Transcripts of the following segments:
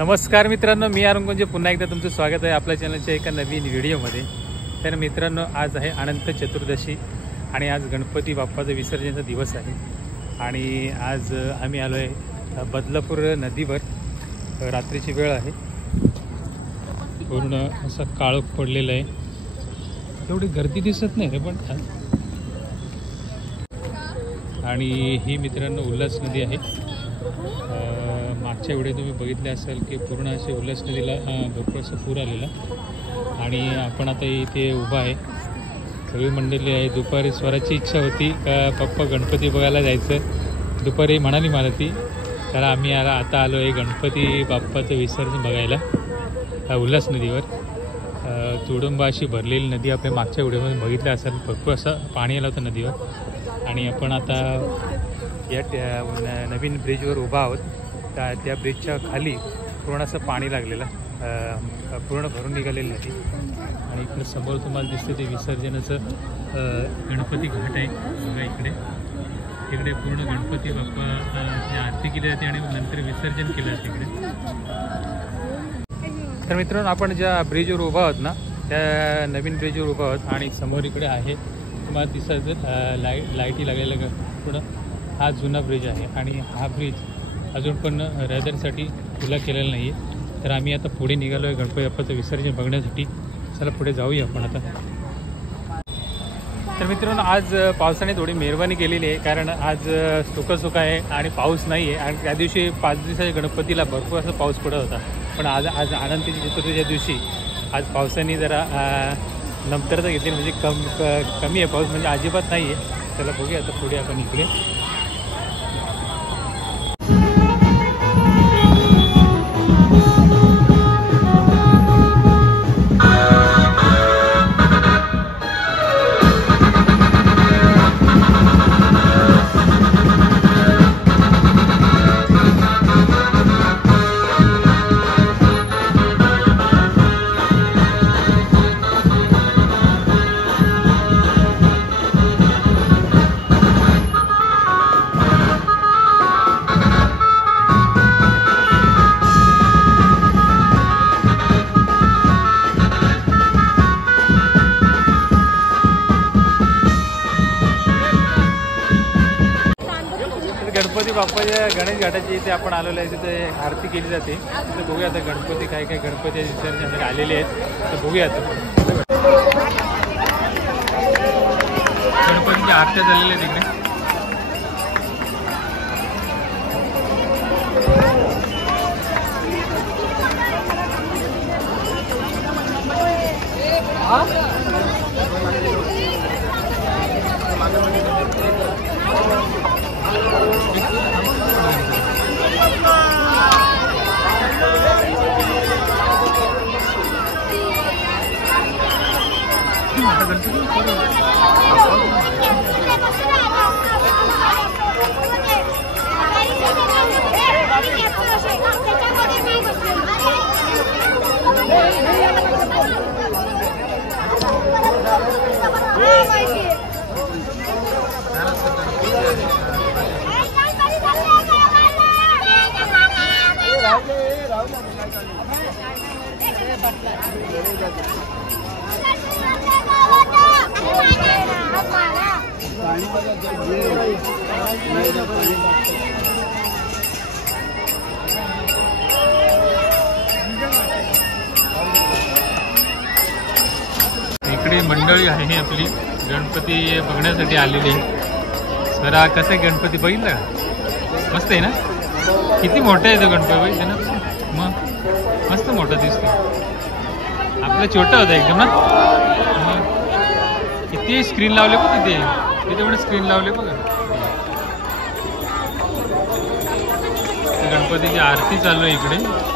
नमस्कार मित्रांनो, मी अरुण पुन्हा एकदा तुमचं स्वागत आहे आपल्या चॅनलच्या एका नवीन व्हिडिओमध्ये। तर मित्रांनो, आज आहे अनंत चतुर्दशी आणि आज गणपती बाप्पाचा विसर्जनाचा दिवस आहे आणि आज आम्ही आलो आहे बदलापूर नदीवर। रात्रीची वेळ आहे, पूर्ण असं काळोख पडलेलं आहे, एवढी गर्दी दिसत नाही रे पण। आणि ही मित्रांनो उल्हास नदी आहे। मागच्या व्हिडिओ तुम्ही बघितले असाल की पूर्ण असे उल्हास नदीला भरपूर असं पूर आलेला आणि आपण आता इथे उभा आहे, सगळी मंडळी आहे। दुपारी स्वराची इच्छा होती का पप्पा गणपती बघायला जायचं, दुपारी म्हणाली मला ती, तर आम्ही आता आलो आहे गणपती बाप्पाचं विसर्जन बघायला उल्हास नदीवर। तुडुंब अशी भरलेली नदी आपल्या मागच्या व्हिडिओमध्ये बघितलं असाल, भरपूर असं पाणी आलं होतं नदीवर। आणि आपण आता या नवीन ब्रिजवर उभा आहोत। त्या ब्रिजच्या खाली पूर्ण असं पाणी लागलेलं, पूर्ण भरून निघालेली नदी। आणि इकडे समोर तुम्हाला दिसते ते विसर्जनाचं गणपती घाट आहे बघा। इकडे पूर्ण गणपती बाप्पाची आरती केली जाते आणि नंतर विसर्जन केलं जाते इकडे। तर मित्रांनो, आपण ज्या ब्रिजवर उभा आहोत ना, त्या नवीन ब्रिजवर उभा आहोत आणि समोर इकडे आहे तुम्हाला दिसायचं लाईटी लागलेलं पूर्ण। हा जुना ब्रिज आहे आणि हा ब्रिज अजून पण रहदारीसाठी खुला केलेला नाही आहे। तर आम्ही आता पुढे निघालो आहे गणपती बाप्पाचं विसर्जन बघण्यासाठी। चला पुढे जाऊया आपण आता। तर मित्रांनो, आज पावसाने थोडी मेहरबानी केलेली आहे, कारण आज सुका आहे आणि पाऊस नाही आहे। आणि त्या दिवशी 5 दिवसाच्या गणपतीला भरपूर असं पाऊस पडत होता, पण आज अनंत चतुर्थीच्या दिवशी आज पावसाने जरा नंतर तर घेतली, म्हणजे कमी आहे पाऊस, म्हणजे अजिबात नाही आहे। चला बघूया आता पुढे आपण इकडे। गणपती बाप्पाच्या गणेश घाटाची इथे आपण आलेलो आहे, तिथे आरती केली जाते। तिथे बघूया आता गणपती काय गणपती विसर्जन आलेले आहेत, तर बघूया आता। गणपतीच्या आरत्या झालेल्या आहेत तिकडे। इकडे मंडळी आहे आपली गणपती बघण्यासाठी आलेली। सर हा कसं आहे गणपती बघितला, मस्त आहे ना? किती मोठा आहे तो गणपती बघितलं ना, मग मस्त मोठा दिसतो। आपला छोटा होता एकदम ना, मग किती स्क्रीन लावले बघ तिथे पण स्क्रीन लावले बघा। गणपतीची आरती चालू आहे इकडे।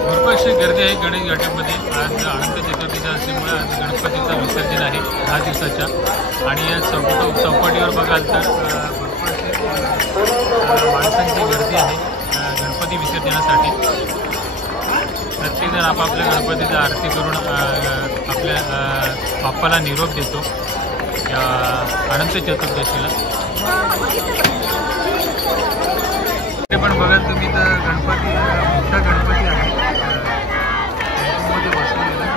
भरपूर अशी गर्दी आहे गणेश घाटामध्ये। आज अनंत चतुर्थीचा असल्यामुळे आज गणपतीचं विसर्जन आहे 10 दिवसाच्या। आणि या चौपाटीवर बघाल तर भरपूर माणसांची गर्दी आहे। गणपती गणपती विसर्जनासाठी प्रत्येकजण आपापल्या गणपतीचा आरती करून आपल्या बाप्पाला निरोप देतो या अनंत चतुर्दशीला. ते पण बघाल तुम्ही तर गणपती मोठा गणपती आहे मध्ये बसवलेला.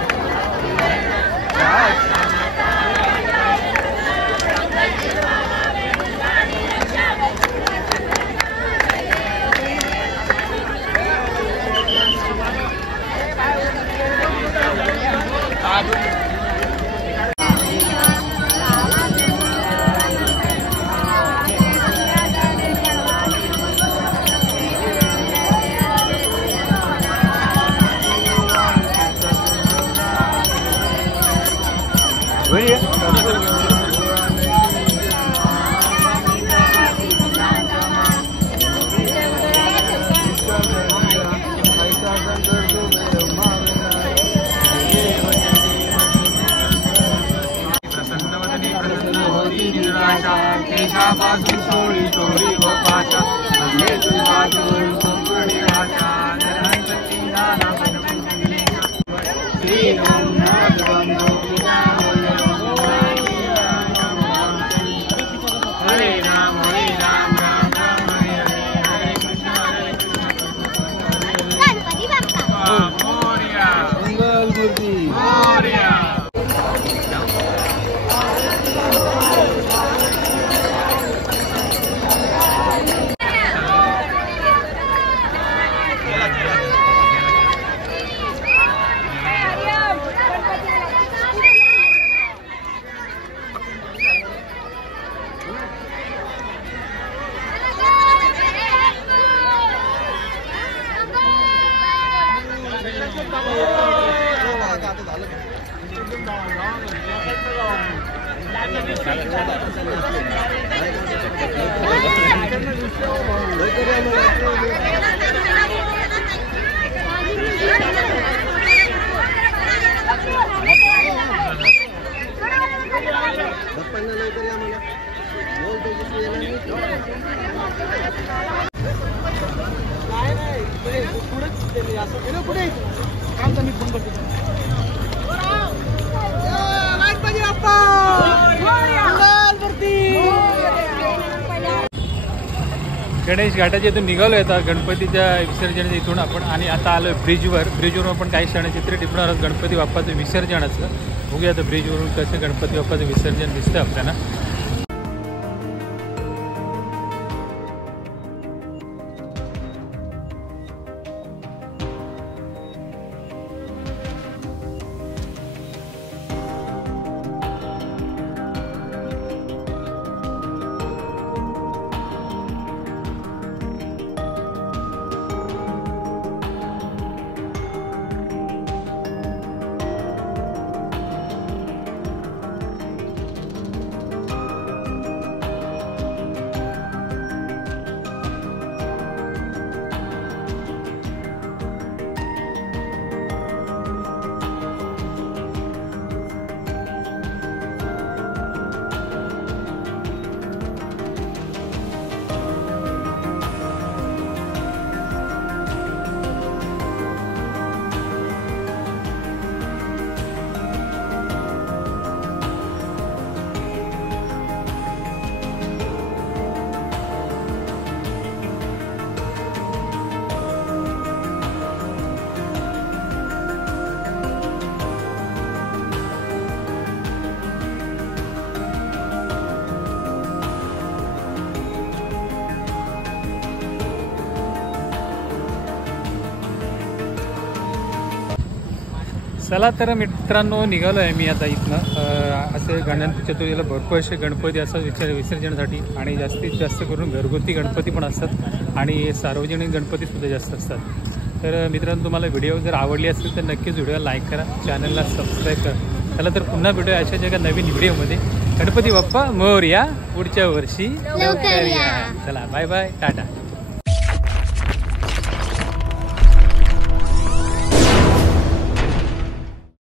गणेश घाटाच्या इथून निघालो आता गणपतीच्या विसर्जनाच्या इथून आपण आणि आता आलो ब्रिजवर आपण काही क्षणचित्र टिपणार आहोत गणपती बाप्पाचं विसर्जनाचं. बघूया आता ब्रिजवरून कसं गणपती बाप्पाचं विसर्जन दिसतं आपल्याला. चला तर मित्रांनो निघालो आहे मी आता इथनं. असे गणपती चतुर्थीला भरपूर असे गणपती असतात विसर्जनासाठी आणि जास्तीत जास्त करून घरगुती गणपती पण असतात आणि सार्वजनिक गणपतीसुद्धा जास्त असतात. तर मित्रांनो तुम्हाला व्हिडिओ जर आवडली असेल तर नक्कीच व्हिडिओला लाईक करा, चॅनलला सबस्क्राईब करा. चला तर पुन्हा व्हिडिओ अशाच एका नवीन व्हिडिओमध्ये. गणपती बाप्पा मोरया, पुढच्या वर्षी लवकर या. चला बाय बाय, टाटा.